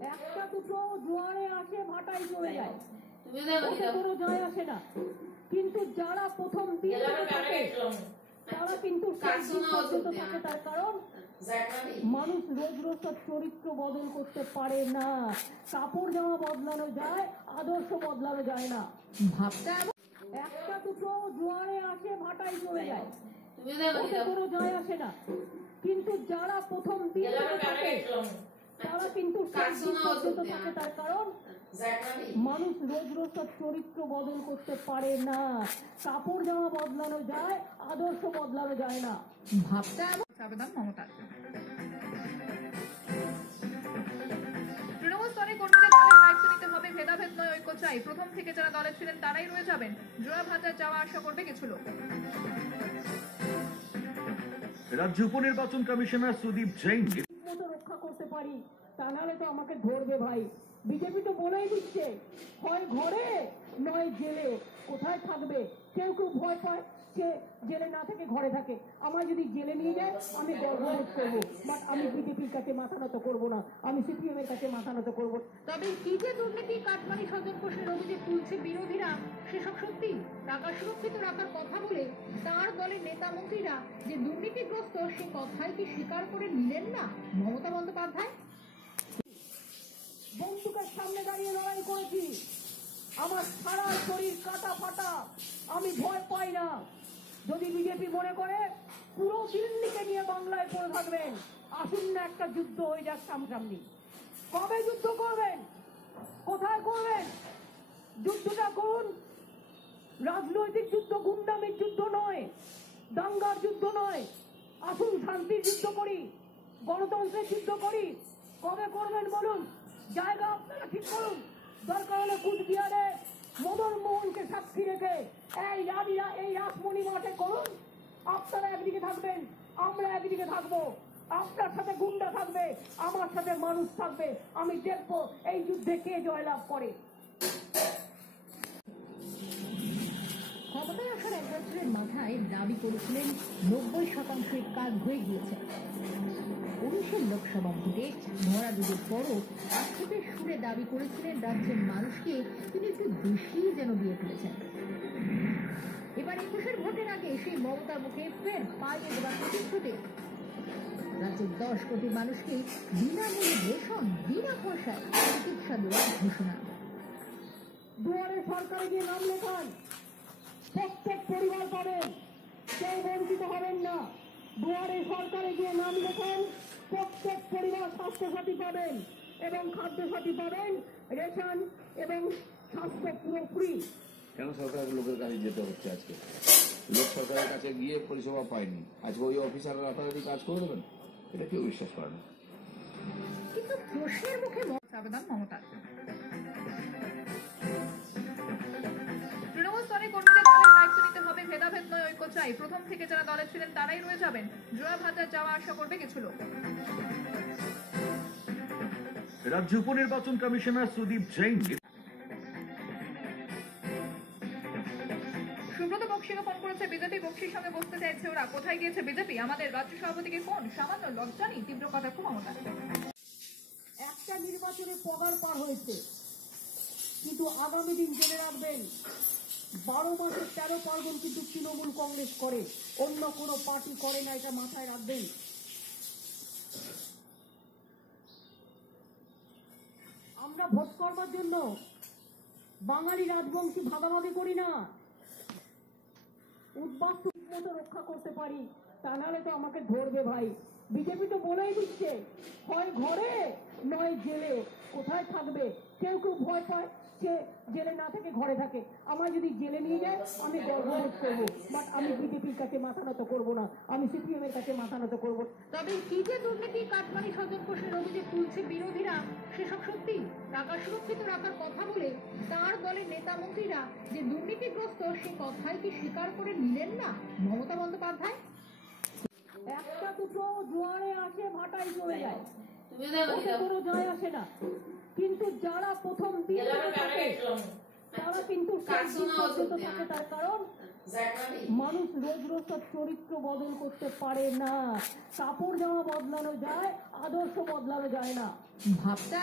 একটা দুটো জোয়ারে আসে ভাটায় চলে যায়, কোনো যায় আসে না। কিন্তু যারা প্রথম দিন থাকে তারা কিন্তু পর্যন্ত থাকে। তার কারণ মানুষ রোজ রোজ তার চরিত্র বদল করতে পারে না। কাপড় জামা বদলানো যায়, আদর্শ বদলানো যায় না। ভাবতে একটা দুটো জোয়ারে আসে ভাটায় চলে যায়, কোনো যায় আসে না। কিন্তু যারা প্রথম দিন থাকে তারা কিন্তু পর্যন্ত থাকে। তার কারণ মানুষ রোজ রোজ তার চরিত্র বদল করতে পারে না। কাপড় জামা বদলানো যায়, আদর্শ বদলানো যায় না। ভাবতে আবেদন মমতার। তৃণমূল স্তরে কর্মীদের দলের দায়িত্ব নিতে হবে, ভেদাভেদ নয় ঐক্য চাই। প্রথম থেকে যারা দলে ছিলেন তারাই রয়ে যাবেন, জোড়া ভাতার যাওয়া আসা করবে কিছু লোক। রাজ্য উপনির্বাচন কমিশনার সুদীপ জৈন রক্ষা করতে পারি, তা নাহলে তো আমাকে ধরবে ভাই। বিজেপি তো বলেই দিচ্ছে, হয় ঘরে নয় জেলে। কোথায় থাকবে? কেউ কেউ ভয় পায়, সে জেলে না থেকে ঘরে থাকে। আমার যদি জেলে নিয়ে যায় আমি গর্ববোধ করবো, বাট আমি বিজেপির কাছে মাথা নত করবো না, আমি সিপিএম এর কাছে মাথা নত করবো। তবে কি যে দুর্নীতি কাটমানি স্বজন পোষণের অভিযোগ তুলছে বিরোধীরা, সেসব সত্যি? টাকা সুরক্ষিত রাখার কথা বলে তার দলের নেতা মন্ত্রীরা যে দুর্নীতিগ্রস্ত, সে কথাই কি স্বীকার করে নিলেন না মমতা বন্দ্যোপাধ্যায়? বন্দুকের সামনে দাঁড়িয়ে লড়াই করেছি, আমার সারা শরীর কাটা ফাটা, আমি ভয় পাই না। যদি বিজেপি মনে করে পুরো দিল্লিকে নিয়ে বাংলায় পড়ে থাকবেন, আসুন না একটা যুদ্ধ হয়ে যাক সামনাসামনি। কবে যুদ্ধ করবেন? কোথায় করবেন? যুদ্ধটা করুন রাজনৈতিক যুদ্ধ, গুন্ডামির যুদ্ধ নয়, দাঙ্গার যুদ্ধ নয়। আসুন শান্তির যুদ্ধ করি, গণতন্ত্রের যুদ্ধ করি। কবে করবেন বলুন, জায়গা আপনারা ঠিক করুন। দরকার হলে কুচবিহারে মদন মোহনকে সাক্ষী রেখে এই রাসমণি মাঠে করুন। আপনারা একদিকে থাকবেন, আমরা একদিকে থাকবো। আপনার সাথে গুন্ডা থাকবে, আমার সাথে মানুষ থাকবে। আমি দেখবো এই যুদ্ধে কে জয়লাভ করে। ক্ষমতায় আসার এক বছরের মাথায় দাবি করেছিলেন 90% কাজ হয়ে গিয়েছে। 19 লোকসভা ভোটে ধরা দুধের পরও আক্ষেপের সুরে দাবি করেছিলেন রাজ্যের মানুষকে তিনি একটু বেশি যেন দিয়ে ফেলেছেন। এবার 21 ভোটের আগে সেই মমতার মুখে ফের পাইয়ে দেওয়া প্রতিশ্রুতি। রাজ্যের 10 কোটি মানুষকে বিনামূল্যে রেশন, বিনা পয়সায় চিকিৎসা দেওয়ার ঘোষণা। দুয়ারে সরকারে গিয়ে নাম লেখান, প্রত্যেক পরিবার পাবেন, কেউ বঞ্চিত হবেন না। দুয়ারে সরকারে গিয়ে নাম লেখান, প্রত্যেক পরিবার স্বাস্থ্যসাথী পাবেন এবং খাদ্যসাথী পাবেন, রেশন এবং স্বাস্থ্য পুরোপুরি। কেন সরকারের লোকের কাছে যেতে হচ্ছে? আজকে লোক সরকারের কাছে গিয়ে পরিষেবা পায়নি, আজকে ওই অফিসাররা রাতারাতি কাজ করে দেবেন, এটা কেউ বিশ্বাস করে না। কিন্তু প্রশ্নের মুখে আবেদন মমতার। তৃণমূল স্তরে কর্মীদের দলের দায়িত্ব নিতে হবে, ভেদাভেদ নয় ঐক্য চাই। প্রথম থেকে যারা দলে ছিলেন তারাই রয়ে যাবেন, জোড়া ভাতার যাওয়া আসা করবে কিছু লোক। রাজ্য উপনির্বাচন কমিশনার সুদীপ জৈন সুব্রত বক্সিকে ফোন করেছে বিজেপি, বক্সির সঙ্গে বসতে চাইছে ওরা। কোথায় গিয়েছে বিজেপি? আমাদের রাজ্য সভাপতিকে ফোন, সামান্য লজ্জা নেই, তীব্র কথা খুব মমতা। একটা নির্বাচনে পগার পার হয়েছে, কিন্তু আগামী দিন জেনে রাখবেন 12 মাসের 13 পার্বণ কিন্তু তৃণমূল কংগ্রেস করে, অন্য কোনো পার্টি করে না, এটা মাথায় রাখবেন। আমরা ভোট করবার জন্য বাঙালি রাজবংশী ভাগাভাগি করি না। উদ্বাস্তু মতো রক্ষা করতে পারি, তা নাহলে তো আমাকে ধরবে ভাই। বিজেপি তো বলেই দিচ্ছে, হয় ঘরে নয় জেলে। কোথায় থাকবে? কেউ কেউ ভয় পায়, সে জেলে না থেকে ঘরে থাকে। আমার যদি জেলে নিয়ে যায় আমি গর্ববোধ করবো, বাট আমি বিজেপির কাছে মাথা নত করবো না, আমি সিপিএম এর কাছে মাথা নত করবো। তবে কি যে দুর্নীতি কাটমানি স্বজন পোষণের অভিযোগ তুলছে বিরোধীরা, সেসব সত্যি? টাকা সুরক্ষিত রাখার কথা বলে তার দলের নেতা মন্ত্রীরা যে দুর্নীতিগ্রস্ত, সে কথাই কি স্বীকার করে নিলেন না মমতা বন্দ্যোপাধ্যায়? একটা দুটো জোয়ারে আসে ভাটায় চলে যায়, কোনো যায় আসে না। কিন্তু যারা প্রথম দিন থাকে তারা কিন্তু পর্যন্ত থাকে। তার কারণ মানুষ রোজ রোজ তার চরিত্র বদল করতে পারে না। কাপড় জামা বদলানো যায়, আদর্শ বদলানো যায় না। ভাবতে